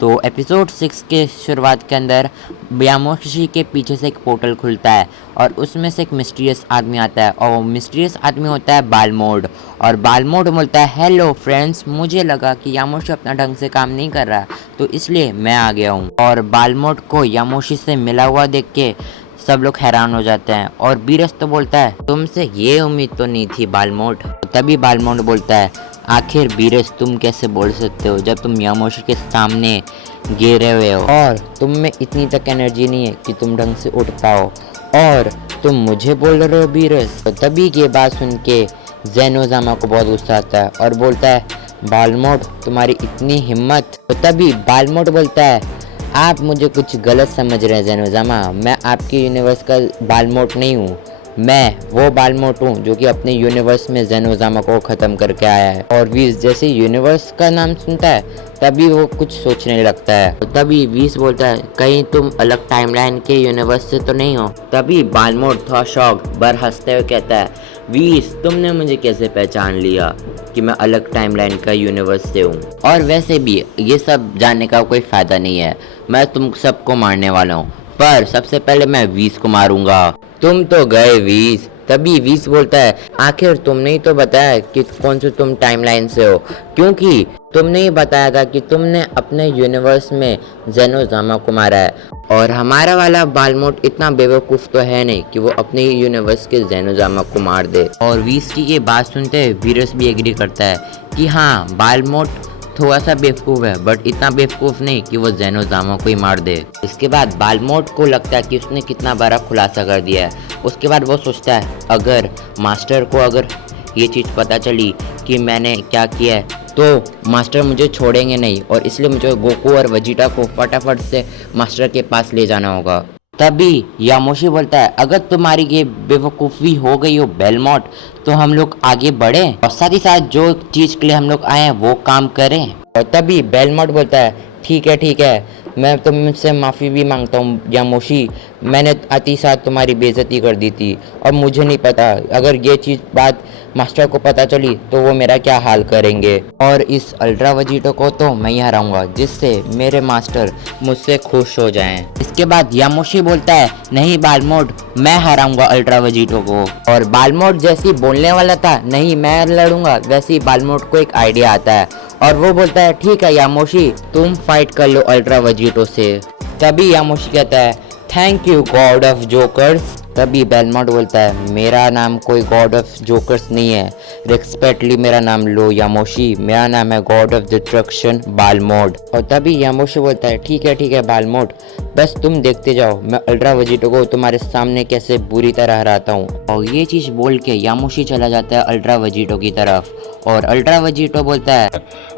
तो एपिसोड 6 के शुरुआत के अंदर यामोशी के पीछे से एक पोर्टल खुलता है और उसमें से एक मिस्टीरियस आदमी आता है और वो मिस्टीरियस आदमी होता है बालमोड। और बालमोड बोलता है हेलो फ्रेंड्स, मुझे लगा कि यामोशी अपना ढंग से काम नहीं कर रहा तो इसलिए मैं आ गया हूँ। और बालमोड को यामोशी से मिला हुआ देख के सब लोग हैरान हो जाते हैं और बीरस तो बोलता है तुमसे ये उम्मीद तो नहीं थी बालमोड। तभी बालमोड बोलता है आखिर बीरस तुम कैसे बोल सकते हो जब तुम यामोशी के सामने गिरे हुए हो और तुम में इतनी तक एनर्जी नहीं है कि तुम ढंग से उठ पाओ और तुम मुझे बोल रहे हो बीरस। तो तभी ये बात सुन के ज़ेनोज़ामा को बहुत गुस्सा आता है और बोलता है बालमोड तुम्हारी इतनी हिम्मत। तो तभी बालमोड बोलता है आप मुझे कुछ गलत समझ रहे हैं ज़ेनोज़ामा, मैं आपके यूनिवर्स का बालमोड नहीं हूँ, मैं वो बालमोड हूँ जो कि अपने यूनिवर्स में ज़ेनोज़ामा को ख़त्म करके आया है। और वीस जैसे यूनिवर्स का नाम सुनता है तभी वो कुछ सोचने लगता है। तो तभी वीस बोलता है कहीं तुम अलग टाइमलाइन के यूनिवर्स से तो नहीं हो। तभी बालमोड थोड़ा शॉक बर हंसते हुए कहता है वीस तुमने मुझे कैसे पहचान लिया कि मैं अलग टाइमलाइन का यूनिवर्स से हूँ। और वैसे भी ये सब जानने का कोई फ़ायदा नहीं है, मैं तुम सबको मारने वाला हूँ पर सबसे पहले मैं वीस को मारूंगा। तुम तो गए वीस। तभी वीस बोलता है आखिर तुमने ही तो बताया कि कौन से तुम टाइमलाइन से हो, क्योंकि तुमने ही बताया था कि तुमने अपने यूनिवर्स में ज़ेनोज़ामा को मारा है और हमारा वाला बालमोड इतना बेवकूफ़ तो है नहीं कि वो अपने यूनिवर्स के ज़ेनोज़ामा को मार दे। और वीस की ये बात सुनते हुए वीरस भी एग्री करता है कि हाँ बालमोड थोड़ा सा बेवकूफ़ है बट इतना बेवकूफ़ नहीं कि वो ज़ेनोज़ामा को ही मार दे। इसके बाद बालमोड को लगता है कि उसने कितना बड़ा खुलासा कर दिया है। उसके बाद वो सोचता है अगर मास्टर को अगर ये चीज़ पता चली कि मैंने क्या किया है तो मास्टर मुझे छोड़ेंगे नहीं और इसलिए मुझे गोकू और वेजिटा को फटाफट से मास्टर के पास ले जाना होगा। तभी यामोशी बोलता है अगर तुम्हारी ये बेवकूफ़ी हो गई हो बेलमोट तो हम लोग आगे बढ़ें और साथ ही साथ जो चीज़ के लिए हम लोग आए हैं वो काम करें। और तभी बेलमोट बोलता है ठीक है मैं तुमसे माफ़ी भी मांगता हूँ यामोशी, मैंने आती साथ तुम्हारी बेइज्जती कर दी थी और मुझे नहीं पता अगर ये चीज़ बात मास्टर को पता चली तो वो मेरा क्या हाल करेंगे और इस अल्ट्रा वेजिटो को तो मैं ही हराऊंगा जिससे मेरे मास्टर मुझसे खुश हो जाएं। इसके बाद यामोशी बोलता है नहीं बालमोड मैं हराऊंगा अल्ट्रा वेजिटो को। और बालमोड जैसी बोलने वाला था नहीं मैं लड़ूंगा वैसे ही बालमोड को एक आइडिया आता है और वो बोलता है ठीक है यामोशी तुम फाइट कर लो अल्ट्रा वेजिटो से। तभी यामोशी कहता है thank you God of jokers. तभी बेलमोट बोलता है मेरा नाम कोई गॉड ऑफ जोकर्स नहीं है, रिस्पेक्टली मेरा नाम लो यामोशी, मेरा नाम है गॉड ऑफ डिस्ट्रक्शन बालमोड। और तभी यामोशी बोलता है ठीक है बालमोड बस तुम देखते जाओ मैं अल्ट्रा वेजिटो को तुम्हारे सामने कैसे बुरी तरह हराता हूँ। और ये चीज़ बोल के यामोशी चला जाता है अल्ट्रा वेजिटो की तरफ और अल्ट्रा वेजिटो बोलता है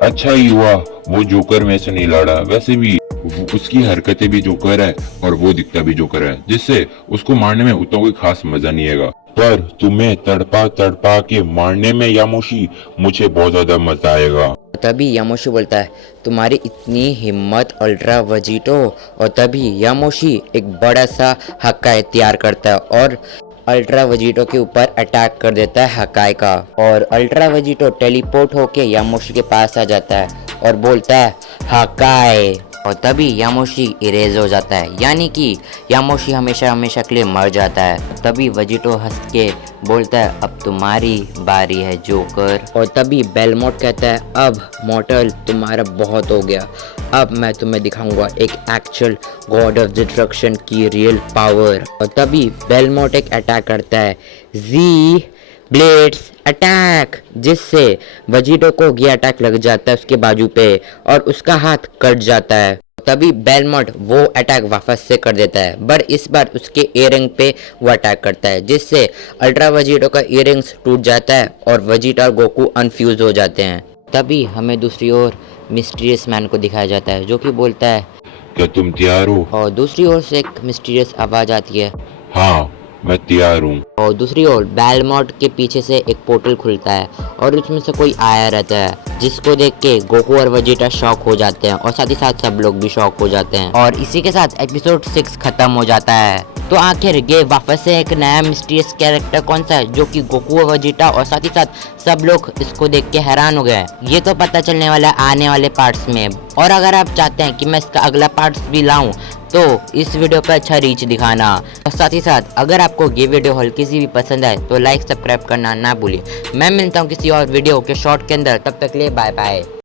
अच्छा ही हुआ वो जोकर में से नहीं लड़ा, वैसे भी उसकी हरकतें भी जोकर है और वो दिखता भी जोकर है जिससे उसको मारने में उतना कोई खास मजा नहीं आएगा, पर तुम्हें तड़पा के मारने में यामोशी मुझे बहुत ज्यादा मजा आएगा। तभी यामोशी बोलता है तुम्हारी इतनी हिम्मत अल्ट्रा वेजिटो। और तभी यामोशी एक बड़ा सा हक्काई तैयार करता है और अल्ट्रा वेजिटो के ऊपर अटैक कर देता है हक्काई का। और अल्ट्रा वेजिटो टेलीपोर्ट होके यामोशी के पास आ जाता है और बोलता है हक्काई। और तभी यामोशी इरेज हो जाता है यानी कि यामोशी हमेशा के लिए मर जाता है। तभी वेजिटो हंस के बोलता है अब तुम्हारी बारी है जोकर। और तभी बेलमोट कहता है अब मॉर्टल तुम्हारा बहुत हो गया, अब मैं तुम्हें दिखाऊंगा एक एक्चुअल गॉड ऑफ डिस्ट्रक्शन की रियल पावर। और तभी बेलमोट एक अटैक करता है जी ब्लेड्स अटैक जिससे वेजिटो को ये अटैक लग जाता है उसके बाजू पे और उसका हाथ कट जाता है। तभी बेलमोट वो अटैक वापस से कर देता है बट इस बार उसके इयररिंग पे वो अटैक करता है जिससे अल्ट्रा वेजिटो का इयररिंग्स टूट जाता है और वेजिटा और गोकू अनफ्यूज हो जाते हैं। तभी हमें दूसरी ओर मिस्टीरियस मैन को दिखाया जाता है जो कि बोलता है क्या तुम तैयार हो? और दूसरी ओर से एक मिस्टीरियस आवाज आती है हाँ मैं तैयार हूँ। और दूसरी ओर बेलमोट के पीछे से एक पोर्टल खुलता है और उसमें से कोई आया रहता है जिसको देख के गोकू और वेजिटा शॉक हो जाते हैं और साथ ही साथ सब लोग भी शॉक हो जाते हैं। और इसी के साथ एपिसोड 6 खत्म हो जाता है। तो आखिर ये वापस से एक नया मिस्टीरियस कैरेक्टर कौन सा है जो कि गोकू और वेजिटा और साथ ही साथ सब लोग इसको देख के हैरान हो गए, ये तो पता चलने वाला है आने वाले पार्ट्स में। और अगर आप चाहते हैं कि मैं इसका अगला पार्ट्स भी लाऊं तो इस वीडियो पर अच्छा रीच दिखाना। और साथ ही साथ अगर आपको ये वीडियो हल्की सी भी पसंद है तो लाइक सब्सक्राइब करना ना भूलिए। मैं मिलता हूँ किसी और वीडियो के शॉर्ट के अंदर, तब तक के लिए बाय बाय।